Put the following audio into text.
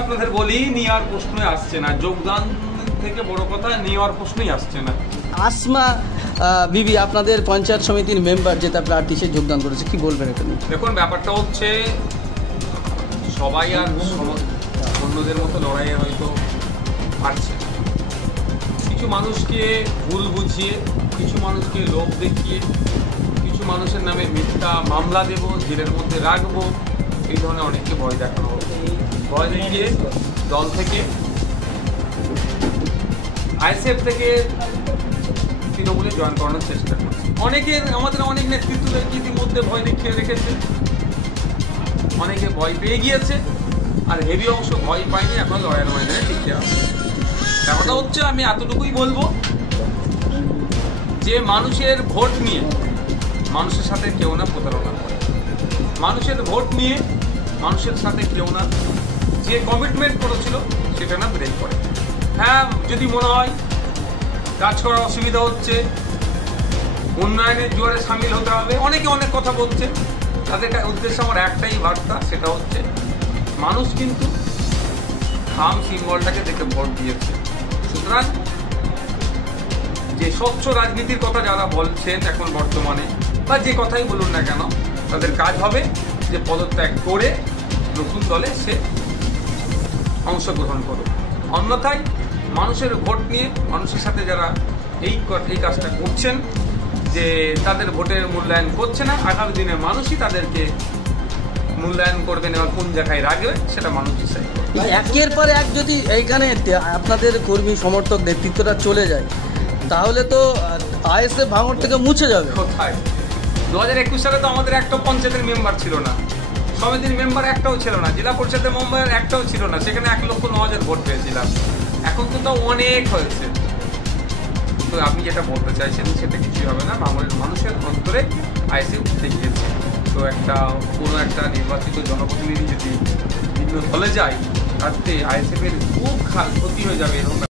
আপনাদের বলি নেওয়ার প্রশ্নই আসছে না, যোগদান থেকে বড় কথা নেওয়ার প্রশ্নই আসছে না। আসমা বিবি আপনাদের পঞ্চায়েত সমিতির মেম্বার যেটা প্রার্থী সে যোগদান করেছে, কি বলবেন এটা নিয়ে? দেখুন, ব্যাপারটা হচ্ছে সবাই আর অন্যদের মতো লড়াইয়ে হয়তো পারছে না। কিছু মানুষকে ভুল বুঝিয়ে, কিছু মানুষকে লোভ দেখিয়ে, কিছু মানুষের নামে মিথ্যা মামলা দেব, জেলের মধ্যে রাখবো, এই ধরনের অনেককে ভয় দেখানো হবে। ভয় দেখিয়ে দল থেকে, আইএসএফ থেকে তৃণমূলে জয়েন করানোর চেষ্টা করছে। আমাদের অনেক নেতৃত্বদের ইতিমধ্যে ভয় দেখিয়ে রেখেছে, অনেকে ভয় পেয়ে গিয়েছে, আর হেভি অংশ ভয় পায়নি, এখন লড়াইয়ের ময়দানে টিকে আছে। ব্যাপারটা হচ্ছে, আমি এতটুকুই বলবো যে মানুষের ভোট নিয়ে মানুষের সাথে কেউ না প্রতারণা করে, মানুষের ভোট নিয়ে মানুষের সাথে কেউ না যে কমিটমেন্ট করেছিল সেটা না ব্রেক করে। হ্যাঁ, যদি মনে হয় কাজ করার অসুবিধা হচ্ছে, উন্নয়নের জোয়ারে সামিল হতে হবে, অনেকে অনেক কথা বলছে, তাদের উদ্দেশ্যে আমার একটাই বার্তা, সেটা হচ্ছে মানুষ কিন্তু থাম সিম্বলটাকে দেখে ভোট দিয়েছে। সুতরাং যে স্বচ্ছ রাজনীতির কথা যারা বলছেন এখন বর্তমানে, বা যে কথাই বলুন না কেন, তাদের কাজ হবে যে পদত্যাগ করে নতুন দলে সে অংশগ্রহণ করুক। অন্যথায় মানুষের ভোট নিয়ে মানুষের সাথে যারা এই কাজটা করছেন, যে তাদের ভোটের মূল্যায়ন করছে না, আগামী দিনে মানুষই তাদেরকে মূল্যায়ন করবেন এবং কোন জায়গায় রাখবে সেটা মানুষ চাই। একের পর এক যদি এইখানে আপনাদের কর্মী সমর্থক নেতৃত্বটা চলে যায়, তাহলে তো আইএসএফ ভাঙড় থেকে মুছে যাবে। কোথায়? 2021 সালে তো আমাদের একটা পঞ্চায়েতের মেম্বার ছিল না, সমিতির মেম্বার একটাও ছিল না, জেলা পরিষদের মেম্বার একটাও ছিল না, সেখানে 1,09,000 ভোট পেয়েছিলাম। এখন তো তাও অনেক হয়েছে। তো আপনি যেটা বলতে চাইছেন সেটা কিছুই হবে না। ভাঙড়ের মানুষের অন্তরে আইএসএফ দেখিয়েছে। তো কোনো একটা নির্বাচিত জনপ্রতিনিধি যদি ভিন্ন দলে যায়, তাতে আইএসএফের খুব ক্ষতি হয়ে যাবে এরকম